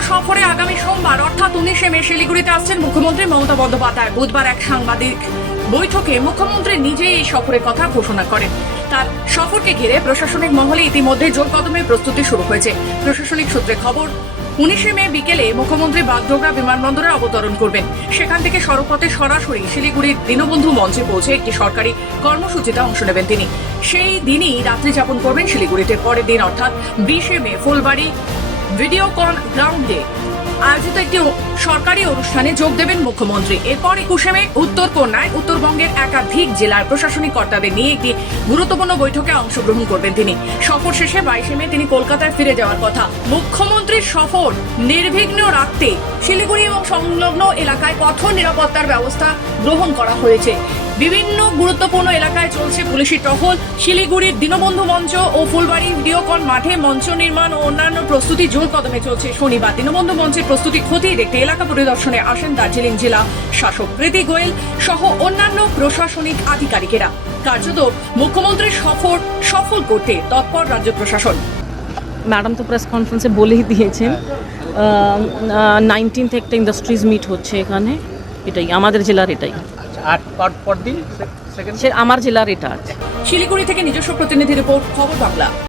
সফরে আগামী সোমবার, অর্থাৎ উনিশে মে, শিলিগুড়িতে আসছেন মুখ্যমন্ত্রী মমতা বন্দ্যোপাধ্যায়। বুধবার এক সাংবাদিক বৈঠকে মুখ্যমন্ত্রী নিজেই এই সফরের কথা ঘোষণা করেন। তার সফরকে ঘিরে প্রশাসনিক মহলে ইতিমধ্যে জোর কদমে প্রস্তুতি শুরু হয়েছে। প্রশাসনিক সূত্রে খবর, উনিশে মে বিকেলে মুখ্যমন্ত্রী বাগডোগরা বিমানবন্দরে অবতরণ করবেন। সেখান থেকে সড়কপথে সরাসরি শিলিগুড়ির দীনবন্ধু মঞ্চে পৌঁছে একটি সরকারি কর্মসূচিতে অংশ নেবেন তিনি। সেই দিনই রাত্রি যাপন করবেন শিলিগুড়িতে। পরের দিন, অর্থাৎ বিশে মে, ফুলবাড়ি ভিডিওকন গ্রাউন্ডে আয়োজিত একটি সরকারি অনুষ্ঠানে যোগ দেবেন মুখ্যমন্ত্রী। এরপর একুশে মে উত্তর কন্যায় উত্তরবঙ্গের একাধিক জেলার প্রশাসনিক কর্তাদের নিয়ে একটি গুরুত্বপূর্ণ বৈঠকে অংশগ্রহণ করবেন তিনি। সফর শেষে বাইশে মে তিনি কলকাতায় ফিরে যাওয়ার কথা। মুখ্যমন্ত্রীর সফর নির্বিঘ্ন রাখতে শিলিগুড়ি এবং সংলগ্ন এলাকায় কঠোর নিরাপত্তার ব্যবস্থা গ্রহণ করা হয়েছে। বিভিন্ন গুরুত্বপূর্ণ এলাকায় চলছে পুলিশি টহল। শিলিগুড়ির দীনবন্ধু মঞ্চ ও ফুলবাড়ি ভিডিওকন মাঠে মঞ্চ নির্মাণ ও অন্যান্য প্রস্তুতি জোর কদমে চলছে শনিবার। দীনবন্ধু মঞ্চের প্রস্তুতি খতিয়ে দেখতে এলাকা পরিদর্শনে আসেন দার্জিলিং জেলা শাসক প্রীতি গোয়েল সহ অন্যান্য প্রশাসনিক আধিকারিকেরা। কার্যত মুখ্যমন্ত্রীর সফর সফল করতে তৎপর রাজ্য প্রশাসন। ম্যাডাম তো প্রেস কনফারেন্সে বলেই দিয়েছেন নাইনটিন্থ একটা ইন্ডাস্ট্রিজ মিট হচ্ছে এখানে এটাই আমাদের জেলার এটাই। আর পর পর দিন আমার জেলার এটা আছে। শিলিগুড়ি থেকে নিজস্ব প্রতিনিধি রিপোর্ট খবর বাংলা।